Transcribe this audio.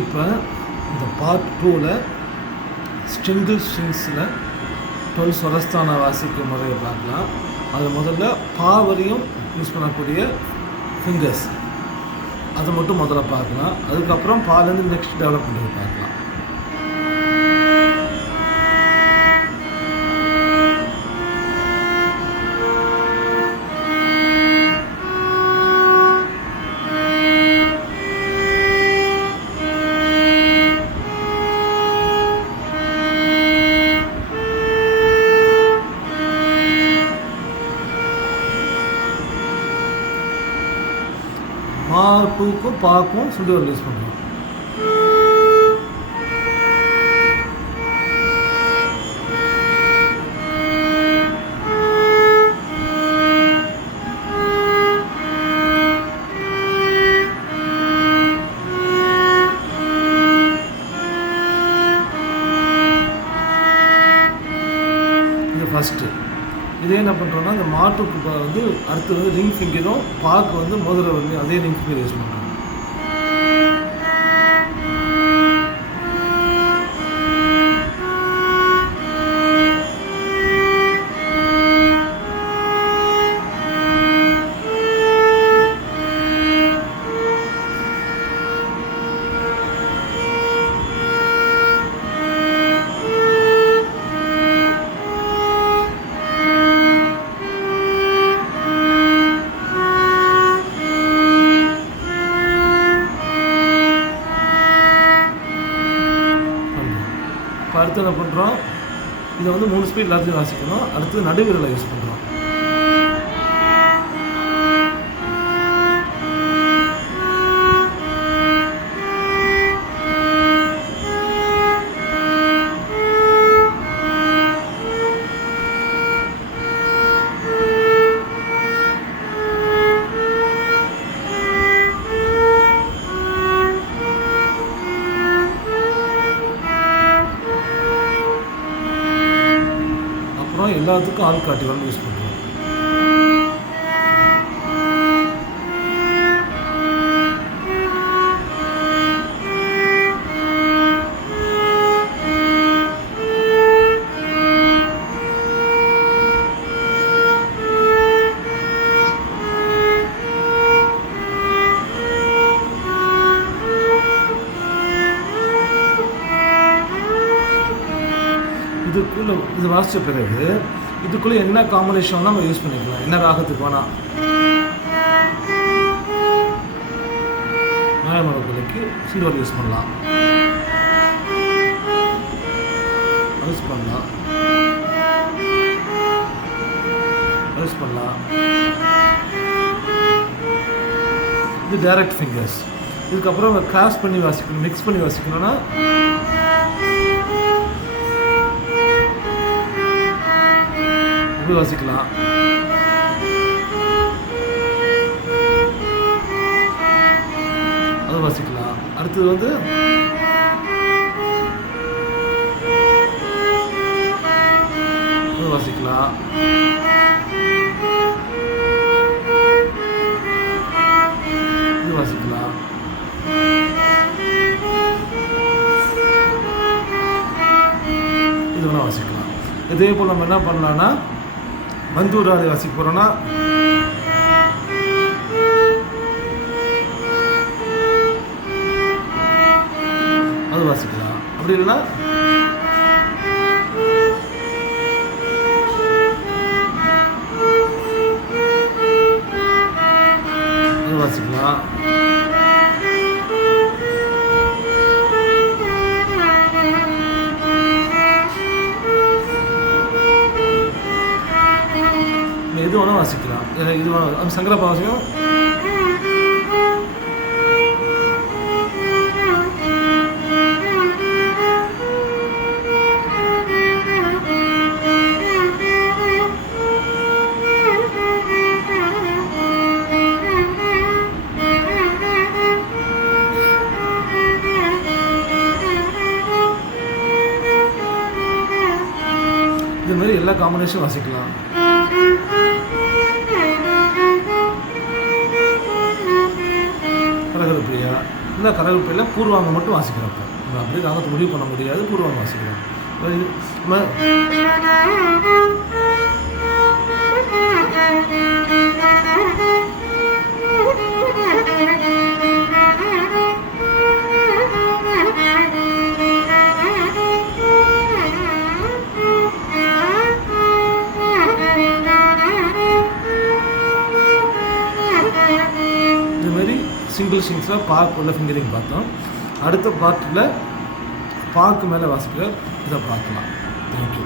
இப்போ இந்த பார்ட் 2ல் ஸ்ட்ரிங்ஸில் 12 ஸ்வரஸ்தான வாசிக்கும் முறையை பார்க்கலாம். அது முதல்ல பா வரையும் யூஸ் பண்ணக்கூடிய ஃபிங்கர்ஸ் அதை மட்டும் முதல்ல பார்க்கலாம். அதுக்கப்புறம் பாலேருந்து நெக்ஸ்ட் டெவலப் பண்ணுறது பார்க்கலாம். மா டூக்கும் பாக்கும் சுண்டி வரல் யூஸ் பண்ணுறோம். இது ஃபஸ்ட்டு. இதே என்ன பண்ணுறோன்னா இந்த மாட்டுக்கு வந்து அடுத்து வந்து ரிங் ஃபிங்கரும் பாக்கு வந்து மோதிர வந்து அதே ரிங் ஃபிங்கர் யூஸ் பண்ணுறோம். இப்போ அடுத்து என்ன பண்ணுறோம், இதை வந்து 3 ஸ்பீட் எல்லாத்தையும் வாசிக்கணும். அடுத்து நடுவிரலை யூஸ் பண்ணுறோம். எல்லாத்துக்கும் ஆள் காட்டி வரணும் யூஸ் பண்ணுறோம். இதுக்குள்ளே இது வாசித்த பிறகு இதுக்குள்ளே என்ன காம்பினேஷன் நம்ம யூஸ் பண்ணிக்கலாம், என்ன ராகத்துக்கு வேணால். நியாயமரக்குலைக்கு சீரோல் யூஸ் பண்ணலாம், யூஸ் பண்ணலாம், யூஸ் பண்ணலாம். இது டைரக்ட் ஃபிங்கர்ஸ். இதுக்கப்புறம் கிராஸ் பண்ணி வாசிக்கணும், மிக்ஸ் பண்ணி வாசிக்கணும்னா வாசிக்கலாம். அது வாசிக்கலாம். அடுத்தது வந்து அது வாசிக்கலாம். இது வாசிக்கலாம். இது வேணால் வாசிக்கலாம். இதே போல் நம்ம என்ன பண்ணலான்னா மந்தூராதி வாசிக்க போகிறோன்னா அது வாசிக்கலாம். அப்படி இல்லைன்னா அது வாசிக்கலாம். எது வேணால் வாசிக்கலாம். இது வேணும் சங்கரப்பா வாசிக்கும். இதுமாரி எல்லா காம்பினேஷனும் வாசிக்கலாம். பிரியா இந்த கரகப்பையில் பூர்வாங்கம் மட்டும் வாசிக்கிறப்ப அப்படியே ராகத்தை முடிவு பண்ண முடியாது, பூர்வாங்கம் வாசிக்கிறோம். இதுமாரி சிங்கிள் ஸ்ட்ரிங்ஸில் பாக்குள்ள ஃபிங்கரிங் பார்த்தோம். அடுத்த பாட்டில் பாக்கு மேலே வாசிக்கிற இதை பார்க்கலாம். தேங்க்யூ.